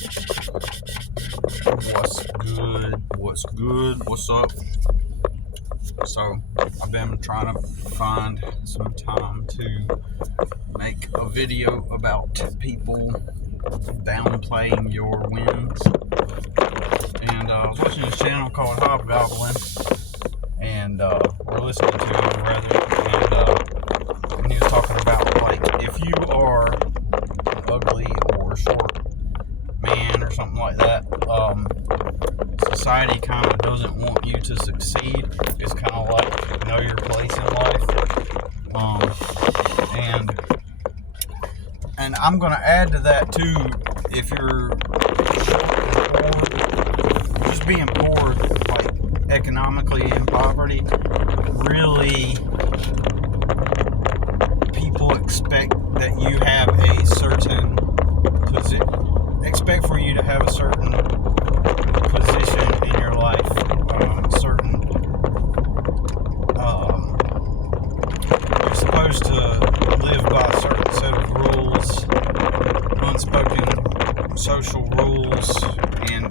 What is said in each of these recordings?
What's good? What's good? What's up? So, I've been trying to find some time to make a video about people downplaying your wins. And I was watching this channel called Hobgoblin, and or listening to him rather, and he was talking about, like, if you are ugly or short man or something like that, society kind of doesn't want you to succeed. It's kind of like know your place in life. And I'm going to add to that too, if you're poor, just being poor, like economically in poverty, really people expect that you have a certain expect for you to have a certain position in your life, you're supposed to live by a certain set of rules, unspoken social rules, and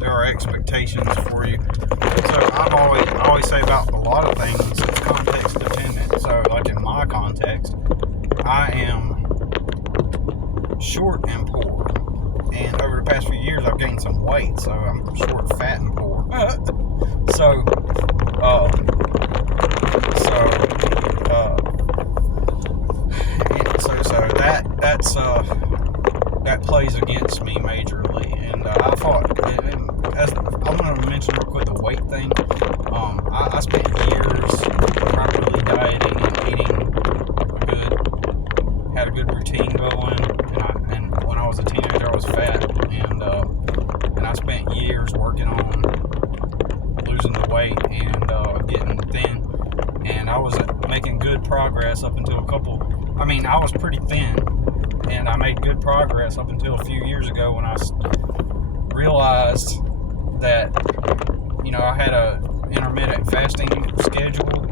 there are expectations for you. So I always say about a lot of things, it's context dependent. So like in my context, I am short and poor, and over the past few years I've gained some weight, so I'm short, fat, and poor. So that plays against me majorly, and I thought, as I'm going to mention real quick, the weight thing. I spent years properly dieting and eating had a good routine going, and when I was a teenager I was fat, and I spent years working on losing the weight and getting thin, and I was making good progress up until I was pretty thin, and I made good progress up until a few years ago when I realized that, I had a intermittent fasting schedule,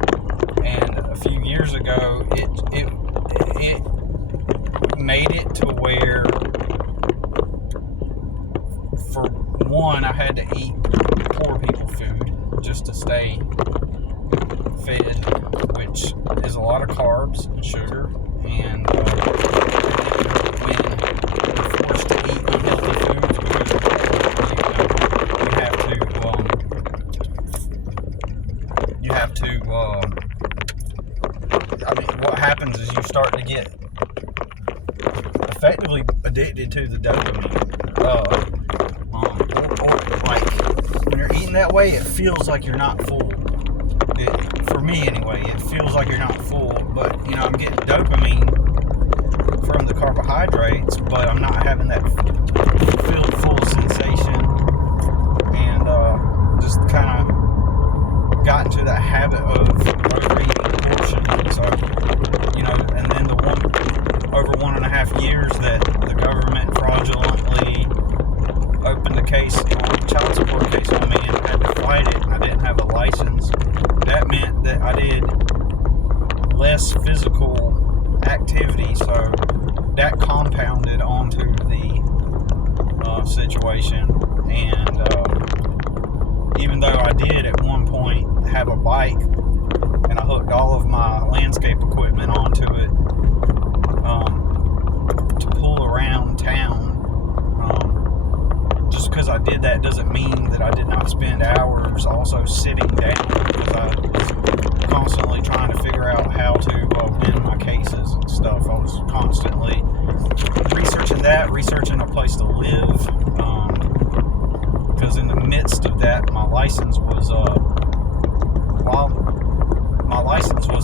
and a few years ago it made it to where, for one, I had to eat poor people food just to stay fed, which is a lot of carbs and sugar, and when you're forced to eat unhealthy foods because you're poor, what happens is you start to get effectively addicted to the dopamine. Like, when you're eating that way, it feels like you're not full. For me anyway, it feels like you're not full, but I'm getting dopamine from the carbohydrates, but I'm not having that full sensation, and just kind of got into that habit of overeating portions. So, and then over 1.5 years that the government fraudulently opened a child support case on me, and had to fight it, and I didn't have a license. That meant that I did less physical activity, so that compounded onto the situation. And even though I did at one point have a bike, and I hooked all of my landscape equipment onto it to pull around town, just because I did that doesn't mean that I did not spend hours also sitting down, because I was constantly trying to figure out how to win my cases and stuff. I was constantly researching a place to live, because in the midst of that, my license was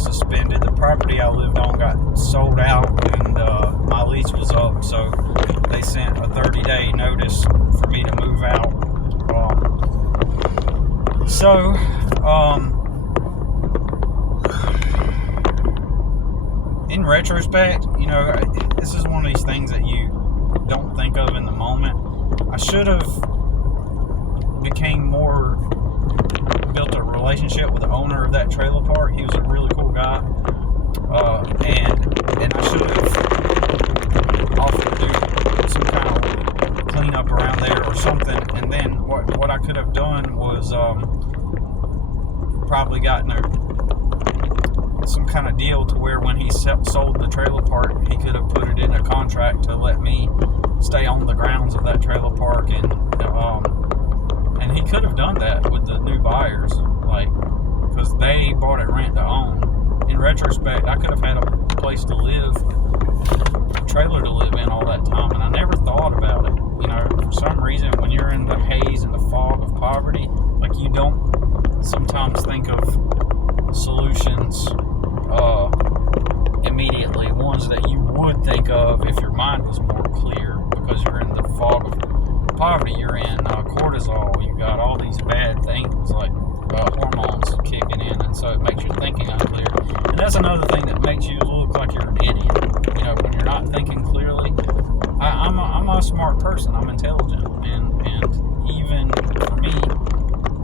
suspended. The property I lived on got sold out, and my lease was up, so they sent a 30-day notice for me to move out. In retrospect, this is one of these things that you don't think of in the moment. I should have built a relationship with the owner of that trailer park. He was a really cool guy, and I should have offered to do some kind of cleanup around there or something. And then what I could have done was probably gotten some kind of deal to where when he sold the trailer park, he could have put it in a contract to let me stay on the grounds of that trailer park, and he could have done that with the new buyers, like, because they bought it rent to own. In retrospect, I could have had a place to live, a trailer to live in all that time, and I never thought about it. You know, for some reason, when you're in the haze and the fog of poverty, like, you don't sometimes think of solutions immediately, ones that you would think of if your mind was more clear, because you're in the fog of poverty. You're in cortisol, you got all these bad things like hormones kicking in, and so it makes your thinking unclear. And that's another thing that makes you look like you're an idiot. You know, when you're not thinking clearly. I'm a smart person, I'm intelligent, and even for me,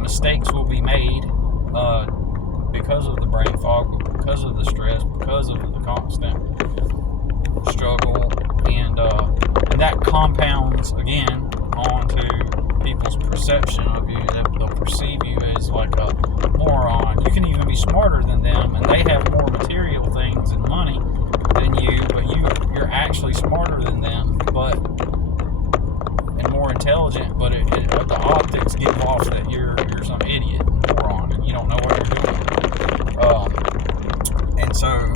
mistakes will be made because of the brain fog, because of the stress, because of the constant struggle, and that compounds again onto people's perception of you. They'll perceive you as like a moron. You can even be smarter than them, and they have more material things and money than you, but you're actually smarter than them, and more intelligent. But the optics give off that you're some idiot and moron, and you don't know what you're doing. And so,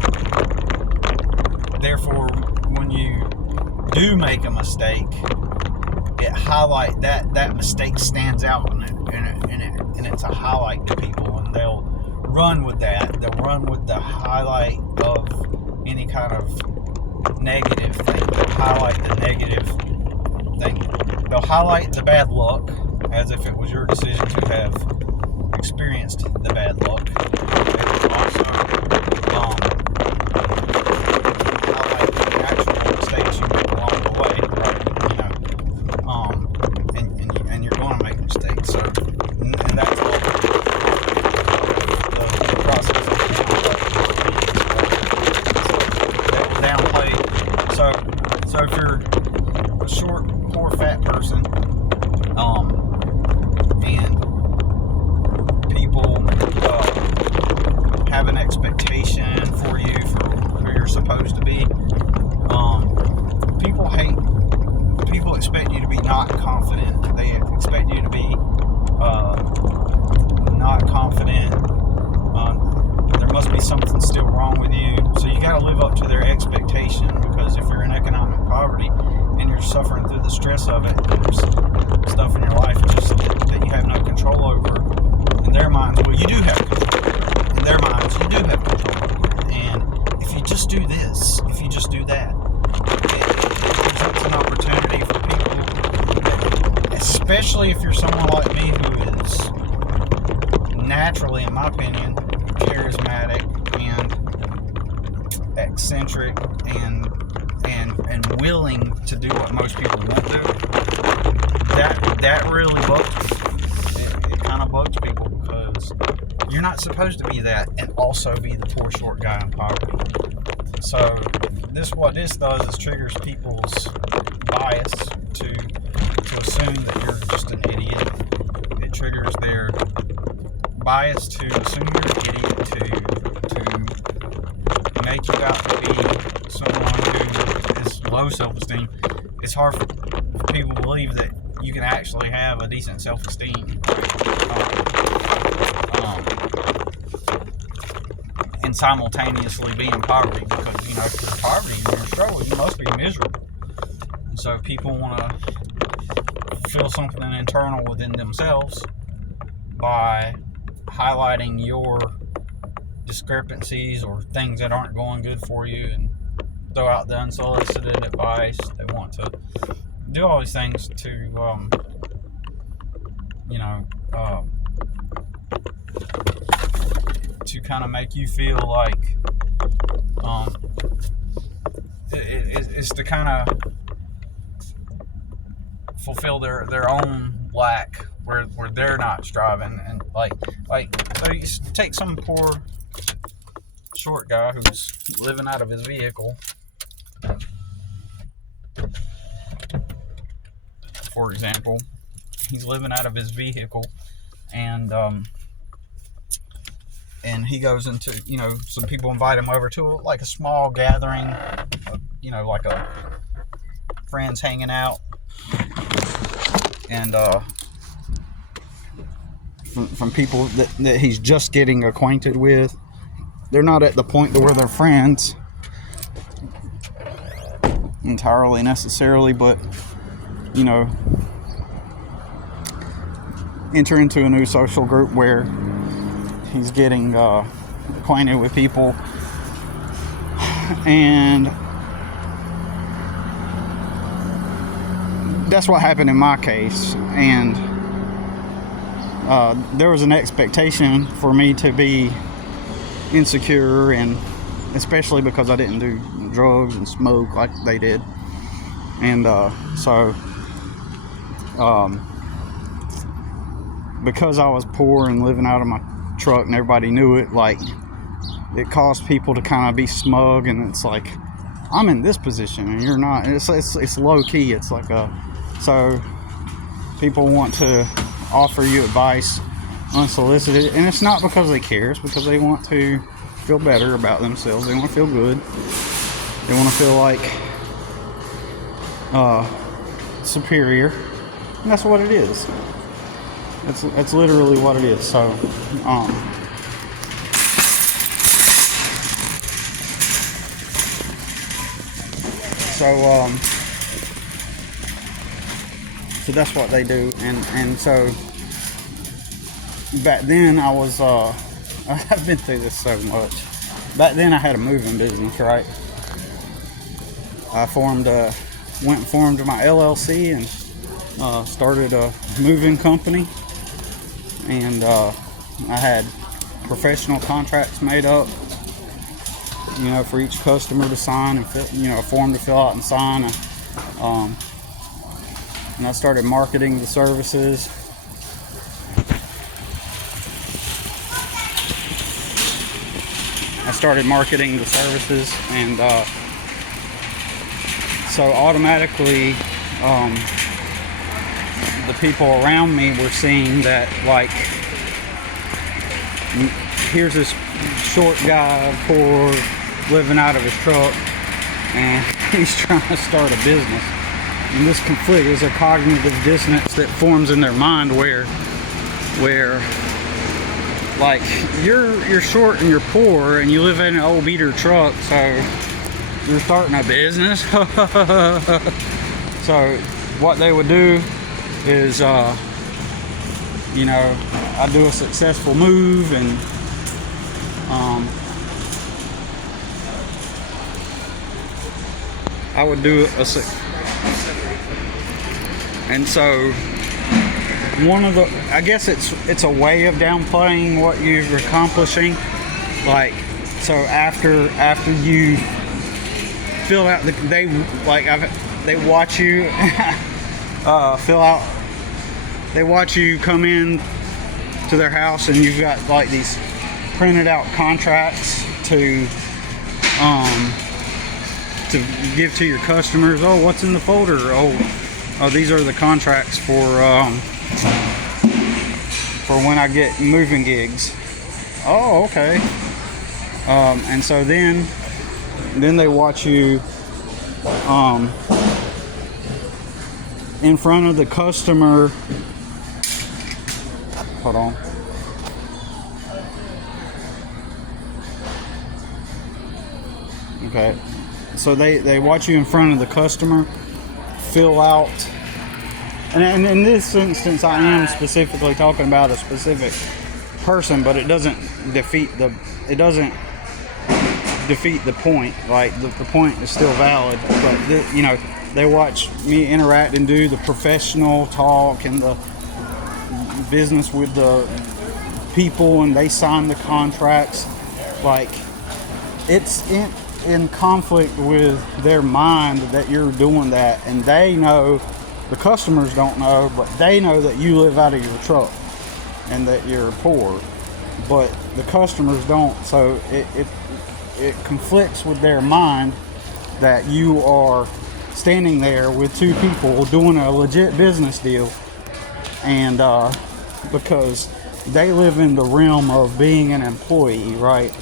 therefore, when you do make a mistake, it highlight that mistake stands out, and it's a highlight to people, and they'll run with that. They'll run with the highlight of any kind of negative thing. They'll highlight the negative thing. They'll highlight the bad luck as if it was your decision to have experienced the bad luck. They'll also highlight the actual mistakes you make along the way, right? You know, and you're going to make mistakes. So, and that's all the process of downplayed. So if you're a short, poor, fat person, and people have an expectation for you for who you're supposed to be, people expect you to be not confident. They expect you to be not confident. There must be something still wrong with you. So you got to live up to their expectation, because if you're in economic poverty and you're suffering through the stress of it, there's stuff in your life just that you have no control over. In their minds, well, you do have control. In their minds, you do have control over it. And if you just do this, if you just do that, it presents an opportunity for people, especially if you're someone like me who is naturally, in my opinion, charismatic and eccentric and willing to do what most people won't do. That really bugs me. It kind of bugs people, because you're not supposed to be that and also be the poor short guy in poverty. So what this does is triggers people's bias to assume that you're just an idiot. It triggers their bias to assume you're an idiot, to make you out to be someone who is low self-esteem. It's hard for people to believe that you can actually have a decent self-esteem and simultaneously be in poverty, because, you know, if you're in poverty and you're in struggle, you must be miserable. And so people want to feel something internal within themselves by highlighting your discrepancies or things that aren't going good for you, and throw out the unsolicited advice. They want to do all these things to to kind of make you feel like it's to kind of fulfill their own lack where they're not striving. And like so you take some poor short guy who's living out of his vehicle for example, he's living out of his vehicle, and he goes into, some people invite him over to like a small gathering, like a friends hanging out, and from people that he's just getting acquainted with. They're not at the point to where they're friends entirely necessarily, but enter into a new social group where he's getting acquainted with people, and that's what happened in my case. And there was an expectation for me to be insecure, and especially because I didn't do drugs and smoke like they did, and because I was poor and living out of my truck and everybody knew it, like, it caused people to kind of be smug, and it's like, I'm in this position and you're not. It's low key. It's like so people want to offer you advice unsolicited, and it's not because they care, it's because they want to feel better about themselves. They want to feel good. They want to feel like superior, and that's what it is. That's literally what it is. So so that's what they do, and so back then I was I've been through this so much. Back then I had a moving business, right? I went and formed my LLC and started a moving company, and I had professional contracts made up, for each customer to sign and a form to fill out and sign, and I started marketing the services. And so automatically the people around me were seeing that, like, here's this short guy, poor, living out of his truck, and he's trying to start a business. And this conflict is a cognitive dissonance that forms in their mind where like, you're short and you're poor and you live in an old beater truck, so you're starting a business. So what they would do is I do a successful move, and I would do and so I guess it's a way of downplaying what you're accomplishing. Like, so after you fill out they watch you they watch you come in to their house, and you've got like these printed out contracts to give to your customers. Oh, what's in the folder? Oh, these are the contracts for when I get moving gigs. Oh, okay. And so then they watch you in front of the customer. Hold on. Okay. So they watch you in front of the customer fill out, and in this instance I am specifically talking about a specific person, but it doesn't defeat the point. Like, the point is still valid, but they watch me interact and do the professional talk and the business with the people, and they sign the contracts. Like, it's in conflict with their mind that you're doing that, and they know, the customers don't know, but they know that you live out of your truck and that you're poor, but the customers don't. So it conflicts with their mind that you are standing there with two people doing a legit business deal, and because they live in the realm of being an employee, right?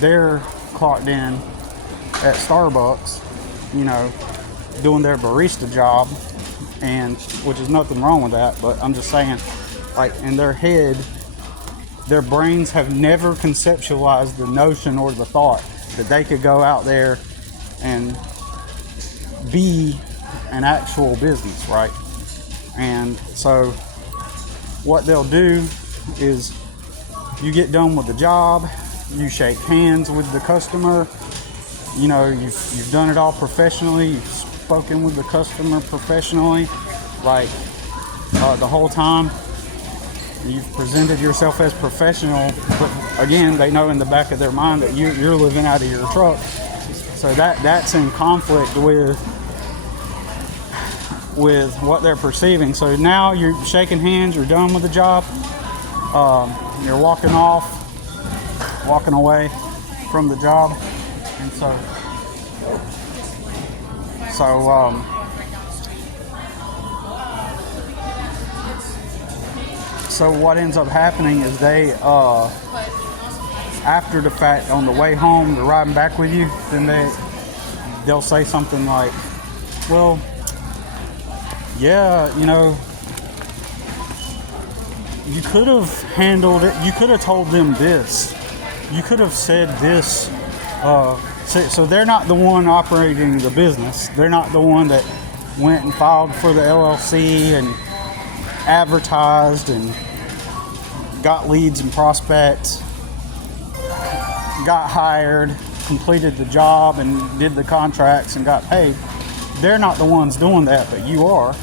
They're clocked in at Starbucks, you know, doing their barista job, and which is nothing wrong with that, but I'm just saying, like, in their head, their brains have never conceptualized the notion or the thought that they could go out there and be an actual business, right? And so what they'll do is, you get done with the job, you shake hands with the customer, you know, you've done it all professionally, you've spoken with the customer professionally, like the whole time. You've presented yourself as professional, but again, they know in the back of their mind that you're living out of your truck. So that's in conflict with what they're perceiving. So now you're shaking hands, you're done with the job, you're walking away from the job, and so what ends up happening is they, after the fact, on the way home, they're riding back with you, then they'll say something like, well, yeah, you know, you could have handled it, you could have told them this, you could have said this. So they're not the one operating the business. They're not the one that went and filed for the LLC and advertised and got leads and prospects, got hired, completed the job and did the contracts and got paid. They're not the ones doing that, but you are.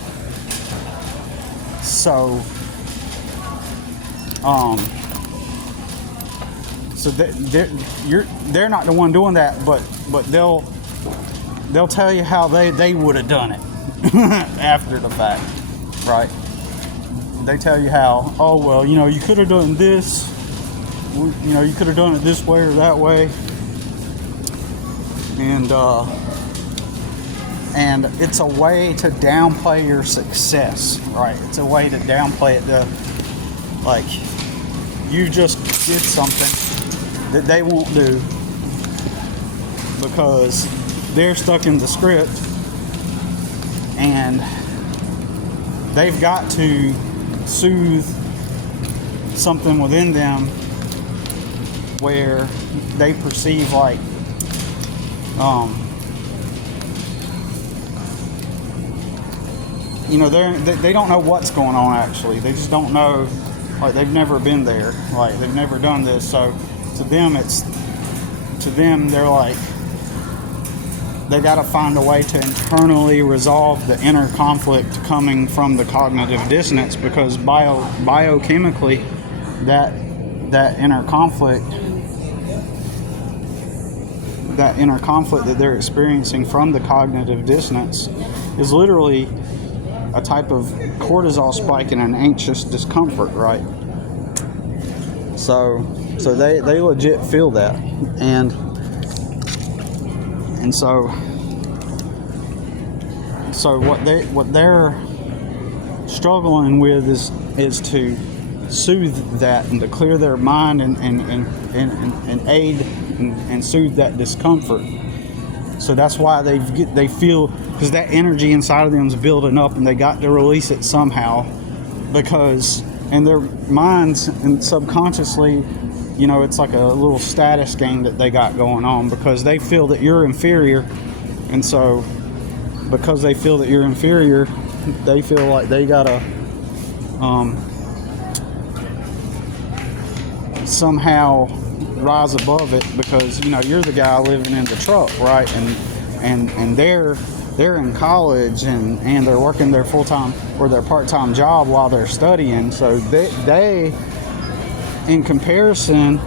So they're not the one doing that, but they'll tell you how they would have done it after the fact, right? They tell you how, oh well, you know, you could have done this, you know, you could have done it this way or that way, and it's a way to downplay your success, right? It's a way to downplay it. Like, you just did something that they won't do because they're stuck in the script, and they've got to soothe something within them where they perceive like you know, they don't know what's going on actually. They just don't know, like, they've never been there, like they've never done this. So to them they're like, they got to find a way to internally resolve the inner conflict coming from the cognitive dissonance, because biochemically that inner conflict that they're experiencing from the cognitive dissonance is literally a type of cortisol spike and an anxious discomfort, right? So they legit feel that, and so what they're struggling with is to soothe that and to clear their mind and aid and soothe that discomfort. So that's why they feel, because that energy inside of them is building up and they got to release it somehow, because in their minds and subconsciously, you know, it's like a little status game that they got going on, because they feel that you're inferior, and so because they feel that you're inferior, they feel like they gotta somehow rise above it, because, you know, you're the guy living in the truck, right? And they're in college and they're working their full-time or their part-time job while they're studying. So they in comparison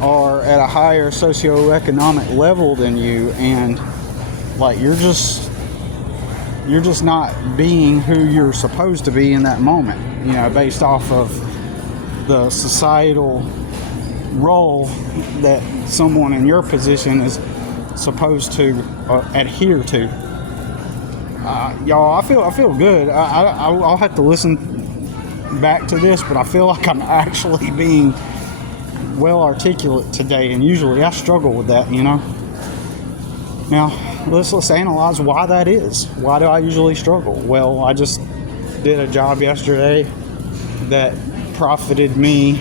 are at a higher socioeconomic level than you, and like you're just not being who you're supposed to be in that moment, you know, based off of the societal role that someone in your position is supposed to adhere to. y'all, I feel good. I'll have to listen back to this, but I feel like I'm actually being well articulate today, and usually I struggle with that, you know. Now, let's analyze why that is. Why do I usually struggle? Well, I just did a job yesterday that profited me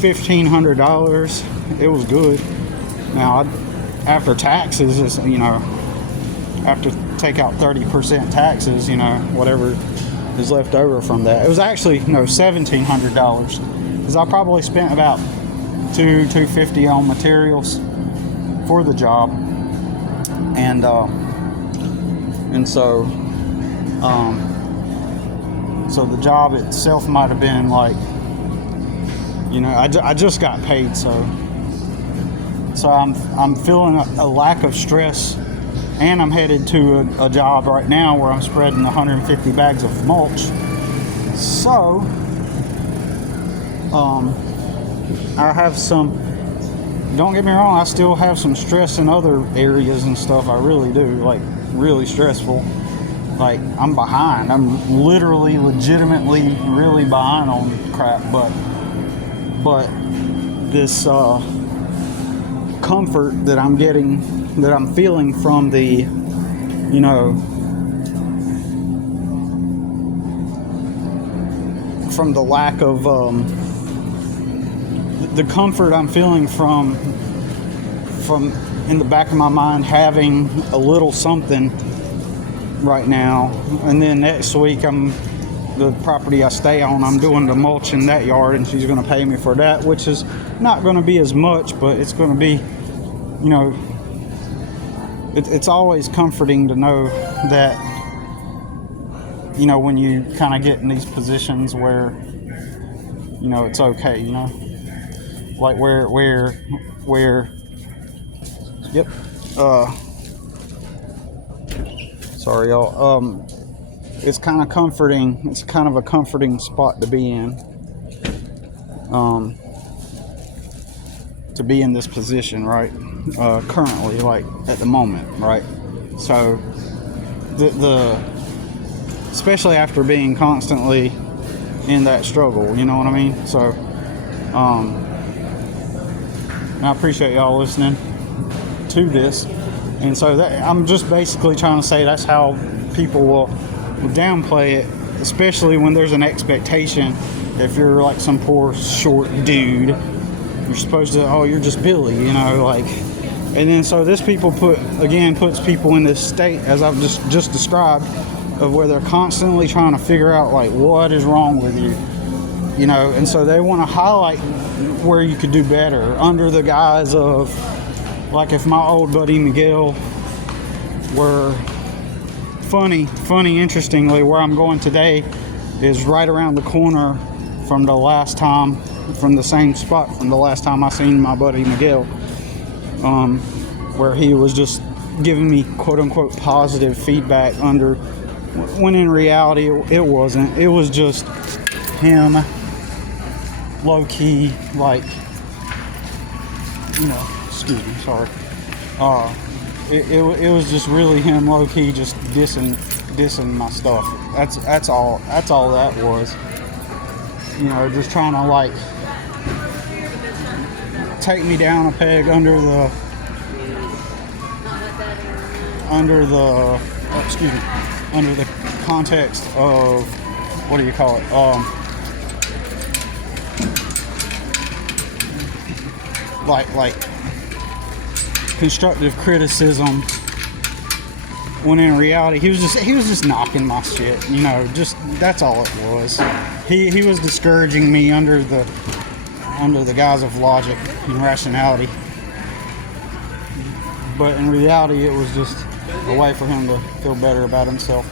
$1,500. It was good. Now, after taxes, it's, you know, after take out 30% taxes, you know, whatever is left over from that. It was actually, no, $1,700, because I probably spent about $250 on materials for the job, and so the job itself might have been like, you know, I just got paid, so I'm feeling a lack of stress, and I'm headed to a job right now where I'm spreading 150 bags of mulch. So I have some, don't get me wrong, I still have some stress in other areas and stuff. I really do, like really stressful. Like I'm behind. I'm literally, legitimately, really behind on crap. But this comfort that I'm getting, that I'm feeling from the, you know, from the lack of the comfort I'm feeling from in the back of my mind having a little something right now, and then next week the property I stay on, I'm doing the mulch in that yard, and she's going to pay me for that, which is not going to be as much, but it's going to be, you know, it's always comforting to know that, you know, when you kind of get in these positions where, you know, it's okay, you know, like where yep, sorry y'all, it's kind of comforting. It's kind of a comforting spot to be in, to be in this position, right? Currently, like at the moment, right? So the especially after being constantly in that struggle, you know what I mean? So I appreciate y'all listening to this, and so that I'm just basically trying to say that's how people will downplay it, especially when there's an expectation. If you're like some poor short dude, you're supposed to, oh, you're just Billy, you know, like. And then so this puts people in this state, as I've just described, of where they're constantly trying to figure out like what is wrong with you, you know. And so they want to highlight where you could do better under the guise of, like, if my old buddy Miguel were funny, interestingly, where I'm going today is right around the corner from the same spot from the last time I seen my buddy Miguel, where he was just giving me quote unquote positive feedback when in reality it wasn't. It was just him low key, like, you know, excuse me, sorry. It was just really him low key just dissing my stuff. That's all that was. You know, just trying to like take me down a peg under the context of, what do you call it? Like constructive criticism, when in reality he was just knocking my shit, you know. Just that's all it was. He was discouraging me under the guise of logic and rationality, but in reality it was just a way for him to feel better about himself.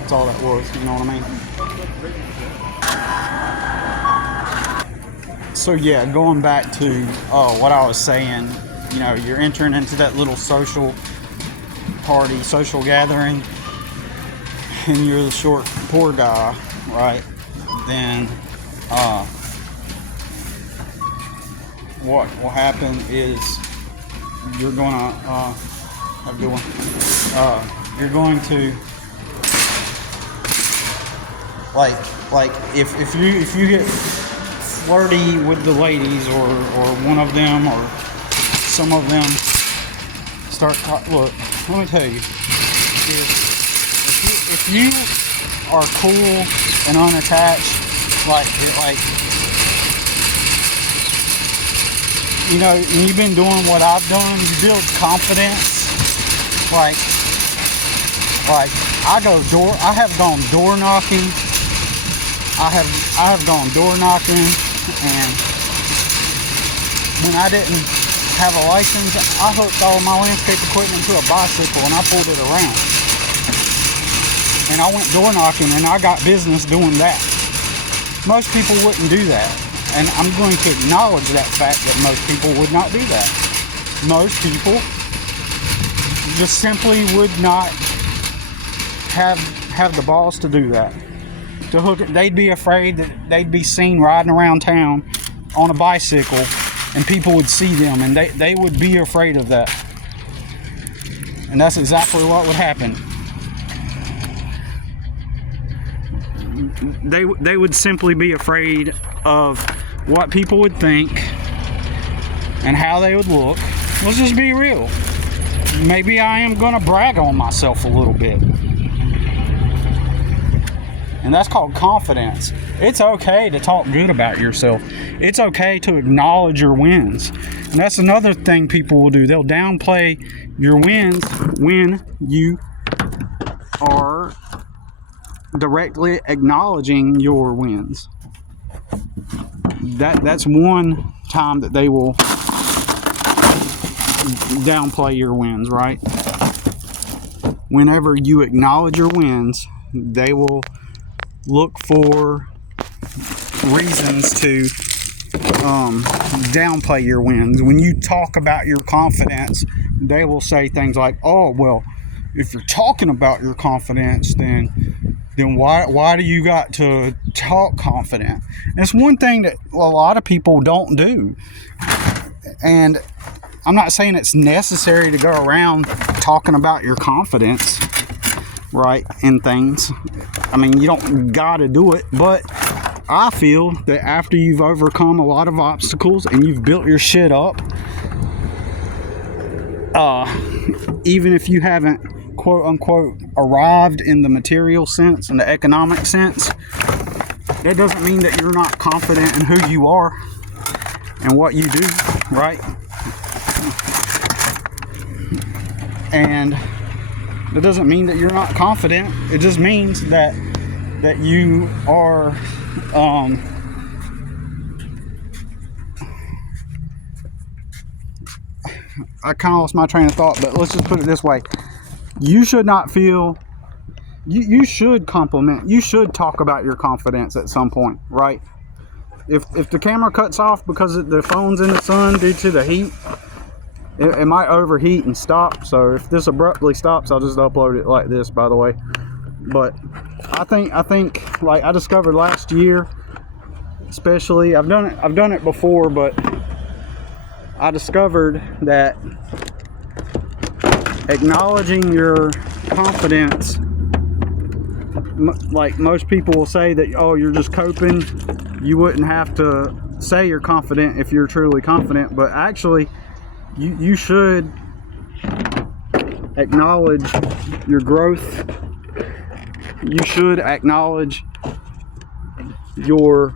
That's all that was, you know what I mean? So yeah, going back to what I was saying, you know, you're entering into that little social gathering, and you're the short, poor guy, right? Then what will happen is you're gonna have a good one. you're going to like if you get flirty with the ladies, or one of them or some of them start look, let me tell you, if you are cool and unattached, like you know, and you've been doing what I've done, you build confidence. Like I have gone door knocking. I have gone door knocking, and when I didn't have a license, I hooked all my landscape equipment to a bicycle and I pulled it around. And I went door knocking and I got business doing that. Most people wouldn't do that. And I'm going to acknowledge that fact that most people would not do that. Most people just simply would not have the balls to do that. To hook it, they'd be afraid that they'd be seen riding around town on a bicycle and people would see them, and they would be afraid of that. And that's exactly what would happen. They would simply be afraid of what people would think and how they would look. Let's just be real. Maybe I am going to brag on myself a little bit. And that's called confidence. It's okay to talk good about yourself. It's okay to acknowledge your wins. And that's another thing people will do. They'll downplay your wins when you are directly acknowledging your wins. That's one time that they will downplay your wins, right? Whenever you acknowledge your wins, they will look for reasons to downplay your wins. When you talk about your confidence, they will say things like, "Oh, well, if you're talking about your confidence, then why do you got to talk confident?" And it's one thing that a lot of people don't do. And I'm not saying it's necessary to go around talking about your confidence, right, in things. I mean, you don't gotta do it, but I feel that after you've overcome a lot of obstacles and you've built your shit up, even if you haven't quote unquote arrived in the material sense and the economic sense, that doesn't mean that you're not confident in who you are and what you do, right? And that doesn't mean that you're not confident. It just means that you are I kind of lost my train of thought, but let's just put it this way. You should not feel, you should compliment, you should talk about your confidence at some point, right? If the camera cuts off because the phone's in the sun due to the heat, it might overheat and stop. So if this abruptly stops, I'll just upload it like this, by the way. But I think like I discovered last year, especially, I've done it before, but I discovered that acknowledging your confidence, like most people will say that, oh, you're just coping. You wouldn't have to say you're confident if you're truly confident, but actually you should acknowledge your growth. You should acknowledge your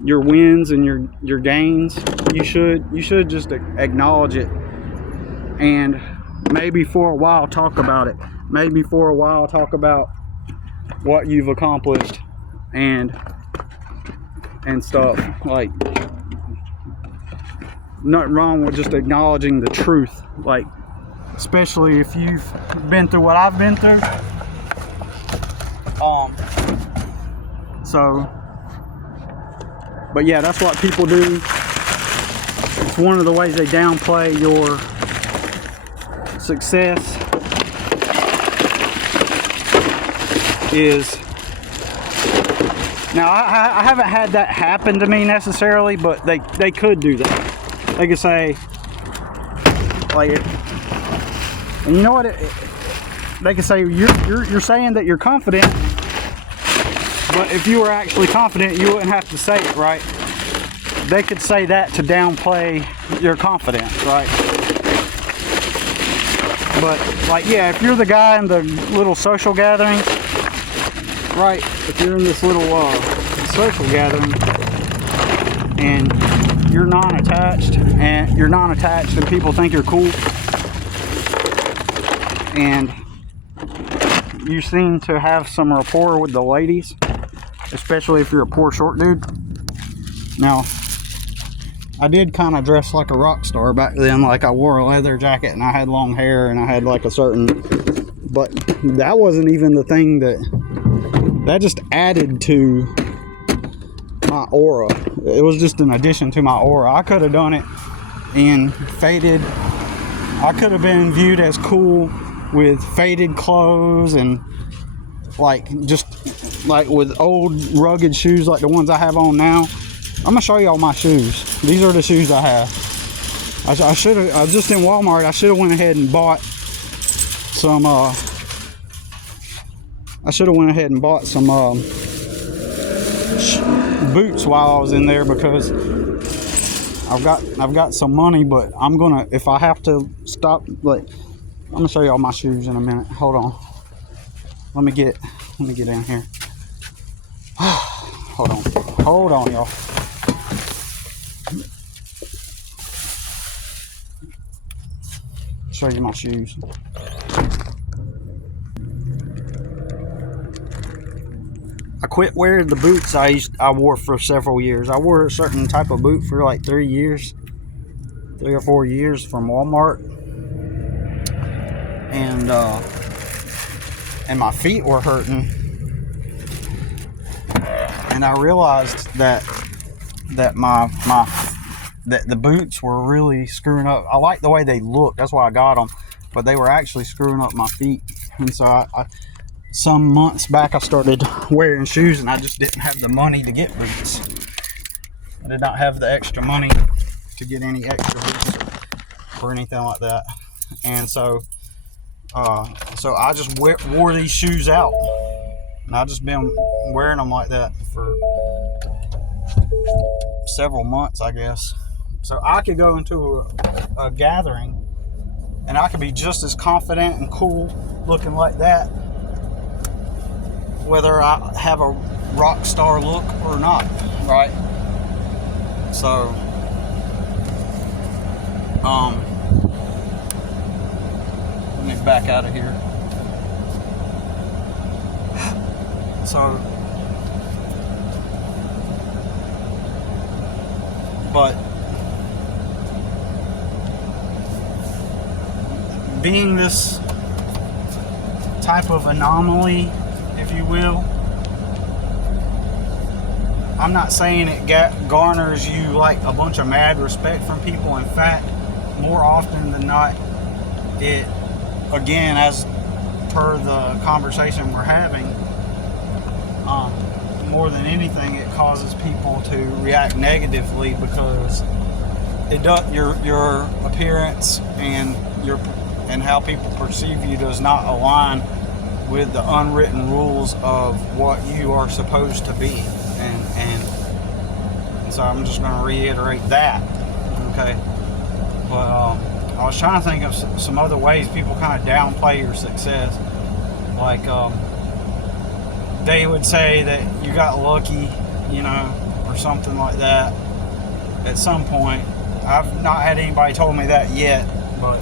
wins and your gains. You should just acknowledge it, and maybe for a while talk about it. Maybe for a while talk about what you've accomplished and stuff. Like, nothing wrong with just acknowledging the truth, like, especially if you've been through what I've been through. But yeah, that's what people do. It's one of the ways they downplay your success is, now I haven't had that happen to me necessarily, but they could do that. They could say, like And you know what? They could say you're saying that you're confident, but if you were actually confident, you wouldn't have to say it, right? They could say that to downplay your confidence, right? But like, yeah, if you're the guy in the little social gatherings, right? If you're in this little social gathering and you're non-attached and people think you're cool, and you seem to have some rapport with the ladies, especially if you're a poor short dude. Now, I did kind of dress like a rock star back then. Like, I wore a leather jacket and I had long hair and I had like a certain, but that wasn't even the thing that just added to my aura. It was just an addition to my aura. I could have done it in faded. I could have been viewed as cool with faded clothes and like just like with old rugged shoes like the ones I have on now. I'm gonna show y'all my shoes. These are the shoes I have. I should have. I was just in Walmart. I should have went ahead and bought some. I should have went ahead and bought some boots while I was in there, because I've got some money. But I'm gonna, if I have to stop, like, I'm gonna show y'all my shoes in a minute. Hold on. Let me get in here. Hold on, y'all. Show you my shoes. I quit wearing the boots I wore for several years. I wore a certain type of boot for like 3 or 4 years from Walmart, and my feet were hurting, and I realized that the boots were really screwing up. I like the way they look, that's why I got them, but they were actually screwing up my feet. And so I some months back I started wearing shoes, and I just didn't have the money to get boots. I did not have the extra money to get any extra boots or anything like that. And so I just wore these shoes out, and I've just been wearing them like that for several months, I guess. So I could go into a gathering and I could be just as confident and cool looking like that, whether I have a rock star look or not, right? So let me back out of here. So, but being this type of anomaly, if you will, I'm not saying it garners you like a bunch of mad respect from people. In fact, more often than not, it, again, as per the conversation we're having, more than anything, it causes people to react negatively, because it does, your appearance and how people perceive you does not align with the unwritten rules of what you are supposed to be. And so I'm just going to reiterate that, okay? But I was trying to think of some other ways people kind of downplay your success. Like, they would say that you got lucky, you know, or something like that at some point. I've not had anybody told me that yet, but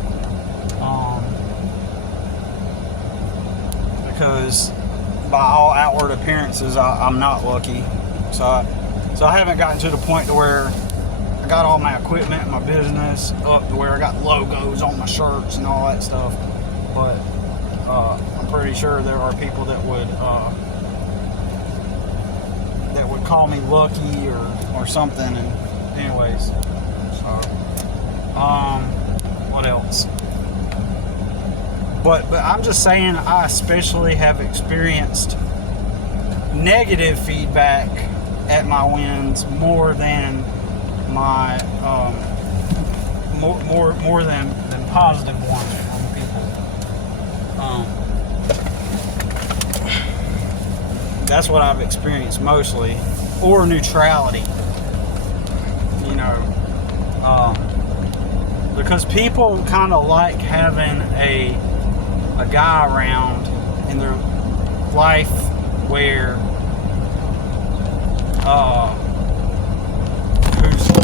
because by all outward appearances, I'm not lucky. So I haven't gotten to the point to where I got all my equipment and my business up to where I got logos on my shirts and all that stuff. But I'm pretty sure there are people that would call me lucky or something. And anyways, so what else? But I'm just saying, I especially have experienced negative feedback at my wins more than my more than positive ones from people. That's what I've experienced mostly, or neutrality. You know, because people kind of like having a guy around in their life where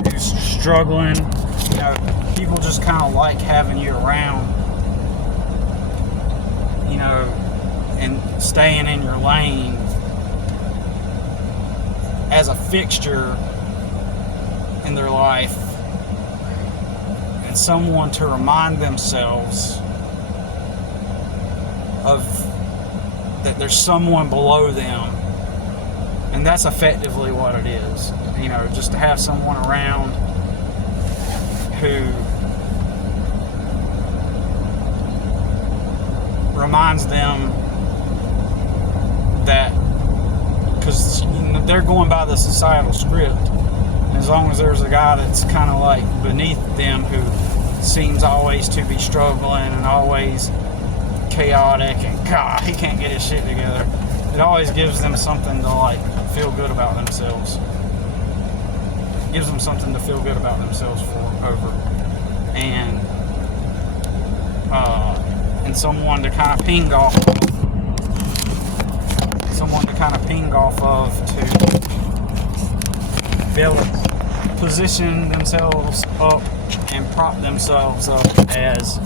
who's struggling. You know, people just kind of like having you around. You know, and staying in your lane as a fixture in their life, and someone to remind themselves of that there's someone below them, and that's effectively what it is. You know, just to have someone around who reminds them that, because they're going by the societal script, and as long as there's a guy that's kind of like beneath them who seems always to be struggling and always chaotic, and God, he can't get his shit together, it always gives them something to like feel good about themselves. It gives them something to feel good about themselves over, and someone to kind of ping off of. Someone to kind of ping off of to be able to position themselves up and prop themselves up as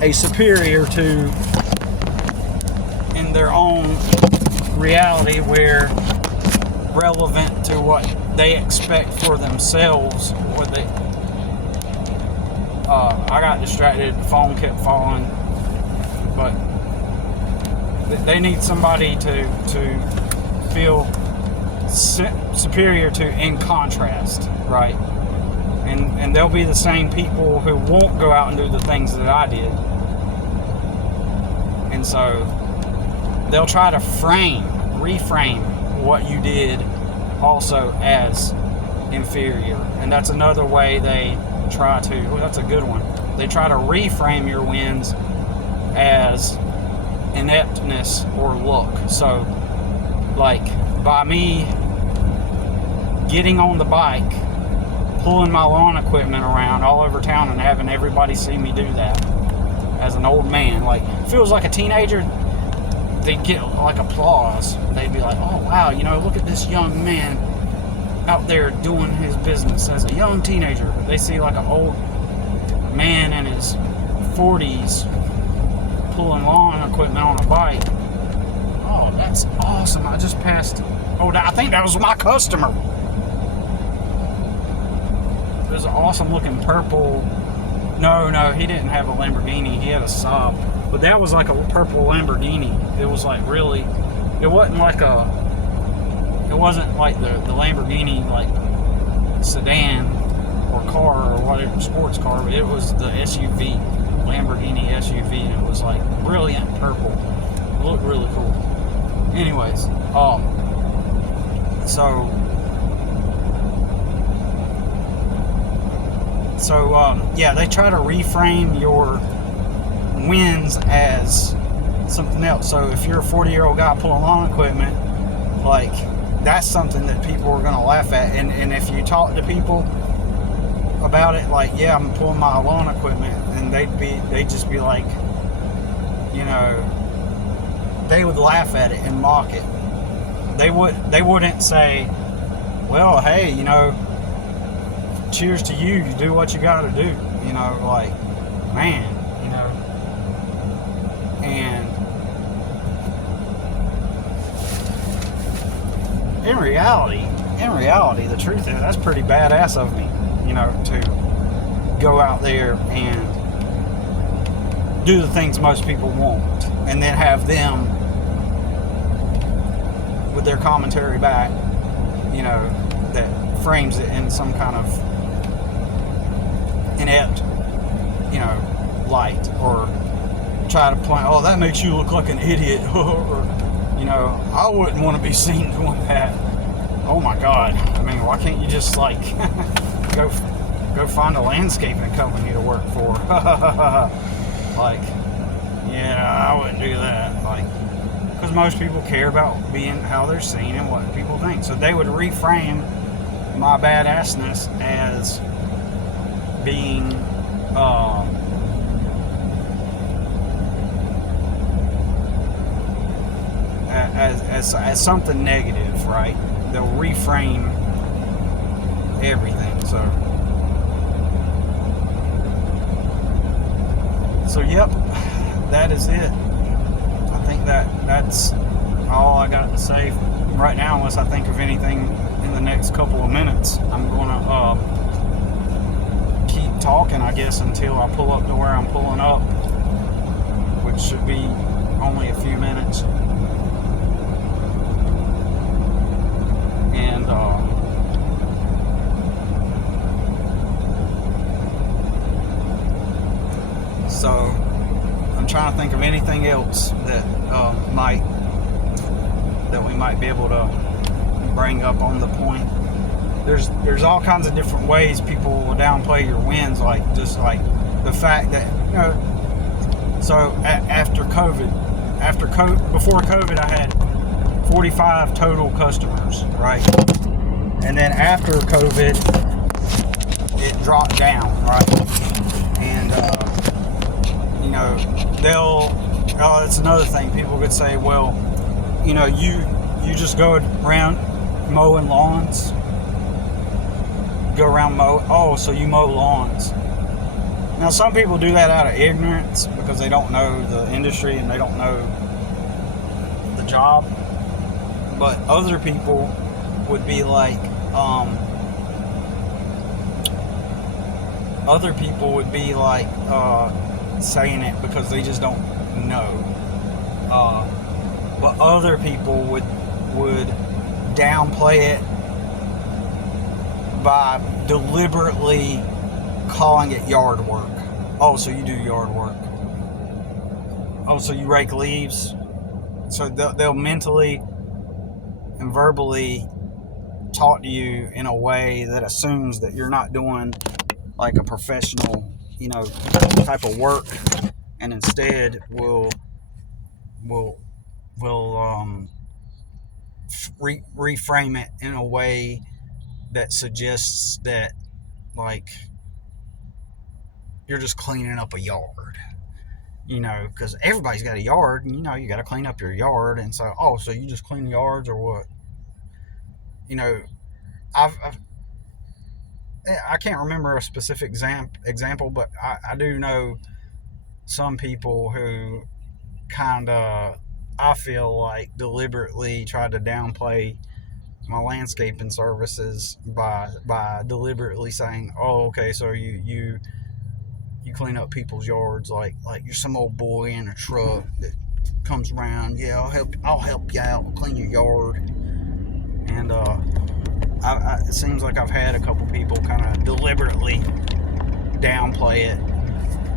a superior to in their own reality, where relevant to what they expect for themselves. What they I got distracted, the phone kept falling, but they need somebody to feel superior to in contrast, right? And they'll be the same people who won't go out and do the things that I did. And so they'll try to reframe what you did also as inferior. And that's another way they try to, that's a good one. They try to reframe your wins as ineptness or luck. So, like, by me getting on the bike, pulling my lawn equipment around all over town and having everybody see me do that as an old man, like, feels like a teenager, they'd get like applause. They'd be like, oh wow, you know, look at this young man out there doing his business as a young teenager. But they see like an old man in his 40s pulling lawn equipment on a bike. Oh, that's awesome. I just passed. Oh, I think that was my customer. It was an awesome looking purple. No, he didn't have a Lamborghini. He had a Saab. But that was like a purple Lamborghini. It was like really, it wasn't like the Lamborghini like sedan or car or whatever, sports car, but it was the SUV, Lamborghini SUV, and it was like brilliant purple. It looked really cool. Anyways, yeah, they try to reframe your wins as something else. So if you're a 40-year-old guy pulling lawn equipment, like, that's something that people are going to laugh at. And if you talk to people about it, like, yeah, I'm pulling my lawn equipment, and they'd just be like, you know, they would laugh at it and mock it. They wouldn't say, well, hey, you know, cheers to you, you do what you got to do, you know, like, man, you know. And in reality, the truth is, that's pretty badass of me, you know, to go out there and do the things most people won't, and then have them with their commentary back, you know, that frames it in some kind of inept, you know, light, or try to point, oh, that makes you look like an idiot, or, you know, I wouldn't want to be seen doing that. Oh my God. I mean, why can't you just, like, go find a landscaping company to work for? Like, yeah, I wouldn't do that. Like, because most people care about being how they're seen and what people think. So they would reframe my badassness as being as something negative, right? They'll reframe everything. So yep, that is it. I think that's all I got to say right now, unless I think of anything in the next couple of minutes. I'm gonna keep talking, I guess, until I pull up to where I'm pulling up, which should be only a few minutes. And so I'm trying to think of anything else that we might be able to bring up on the point. There's all kinds of different ways people will downplay your wins, like just like the fact that, you know, so before COVID I had 45 total customers, right? And then after COVID it dropped down, right? And you know, it's another thing. People could say, well, you know, you just go around mowing lawns. So you mow lawns. Now, some people do that out of ignorance because they don't know the industry and they don't know the job. But other people would be like, saying it because they just don't know. But other people would downplay it by deliberately calling it yard work. Oh, so you do yard work. Oh, so you rake leaves. So they'll mentally and verbally talk to you in a way that assumes that you're not doing like a professional, you know, type of work, and instead will reframe it in a way that suggests that, like, you're just cleaning up a yard, you know, because everybody's got a yard, and you know you got to clean up your yard. And so, oh, so you just clean yards or what? You know, I can't remember a specific example, but I do know some people who kind of, I feel like, deliberately tried to downplay my landscaping services by deliberately saying, oh, okay, so you clean up people's yards like you're some old boy in a truck that comes around. Yeah, I'll help you out, clean your yard. And it seems like I've had a couple people kind of deliberately downplay it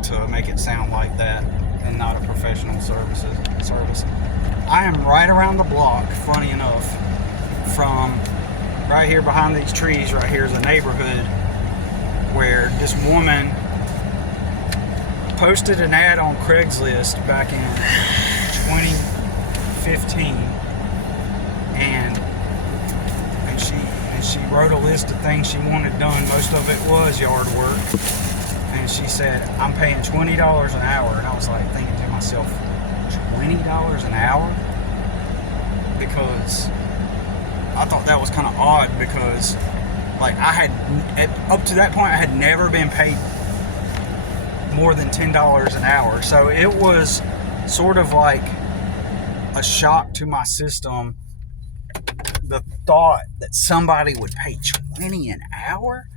to make it sound like that and not a professional service. I am right around the block, funny enough, from right here behind these trees. Right here is a neighborhood where this woman posted an ad on Craigslist back in 2015, and she wrote a list of things she wanted done. Most of it was yard work, and she said, I'm paying $20 an hour. And I was like thinking to myself, $20 an hour? Because I thought that was kind of odd, because like up to that point I had never been paid more than $10 an hour. So it was sort of like a shock to my system, the thought that somebody would pay $20 an hour.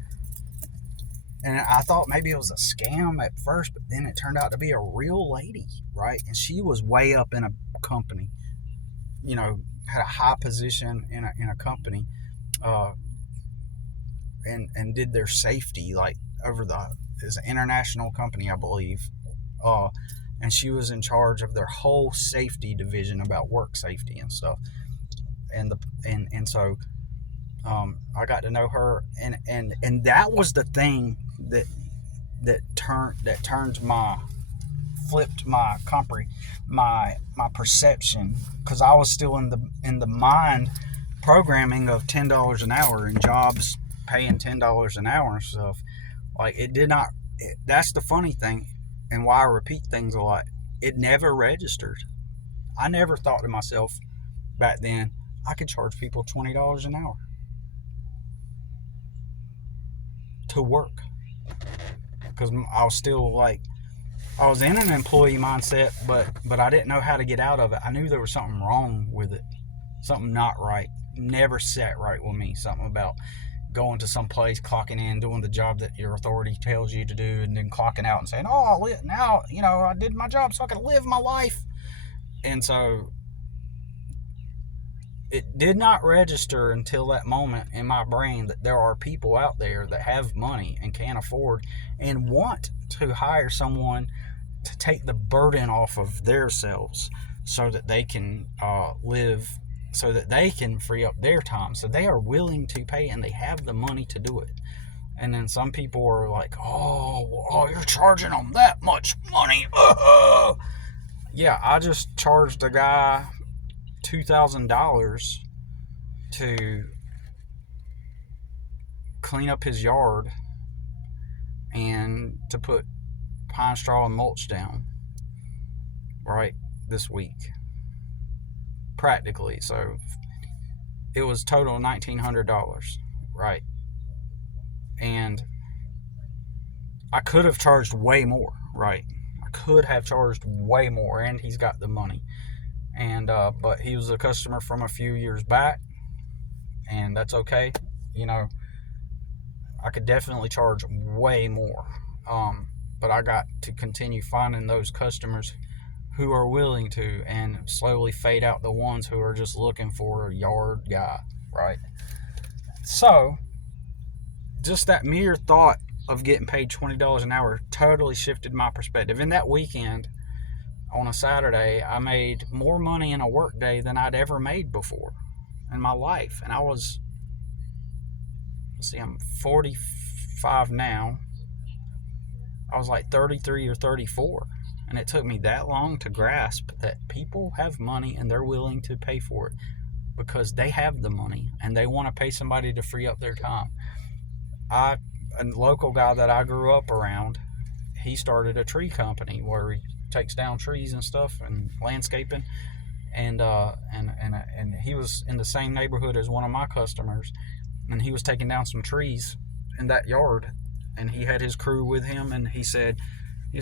And I thought maybe it was a scam at first, but then it turned out to be a real lady, right? And she was way up in a company, you know, had a high position in a company, and did their safety, like, it's an international company, I believe, and she was in charge of their whole safety division about work safety and stuff. And so I got to know her, and that was the thing that turned my flipped my my perception, because I was still in the mind programming of $10 an hour and jobs paying $10 an hour and stuff. Like, it did not. That's the funny thing, and why I repeat things a lot. It never registered. I never thought to myself back then I could charge people $20 an hour to work, because I was still like, I was in an employee mindset, but I didn't know how to get out of it. I knew there was something wrong with it, something not right. Never sat right with me. Something about going to some place, clocking in, doing the job that your authority tells you to do, and then clocking out and saying, "Oh, now I did my job so I can live my life." And so it did not register until that moment in my brain that there are people out there that have money and can afford and want to hire someone to take the burden off of themselves so that they can live, so that they can free up their time. So they are willing to pay, and they have the money to do it. And then some people are like, oh, you're charging them that much money. Yeah, I just charged a guy $2,000 to clean up his yard and to put pine straw and mulch down, right, this week, practically. So it was total $1,900, right? And I could have charged way more, right? I could have charged way more, and he's got the money. And but he was a customer from a few years back, and that's okay. I could definitely charge way more, but I got to continue finding those customers who are willing to, and slowly fade out the ones who are just looking for a yard guy, right? So just that mere thought of getting paid $20 an hour totally shifted my perspective. In that weekend, on a Saturday, I made more money in a work day than I'd ever made before in my life. And I was, I'm 45 now. I was like 33 or 34. And it took me that long to grasp that people have money and they're willing to pay for it because they have the money and they want to pay somebody to free up their time. A local guy that I grew up around, he started a tree company where he takes down trees and stuff and landscaping, and he was in the same neighborhood as one of my customers, and he was taking down some trees in that yard, and he had his crew with him, and he's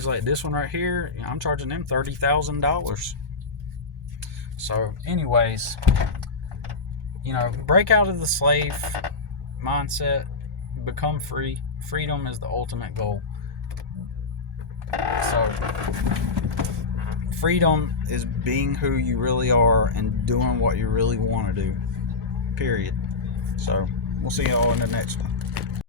like, this one right here, I'm charging them $30,000. So anyways, break out of the slave mindset, become free. Freedom is the ultimate goal. So freedom is being who you really are and doing what you really want to do, period. So we'll see you all in the next one.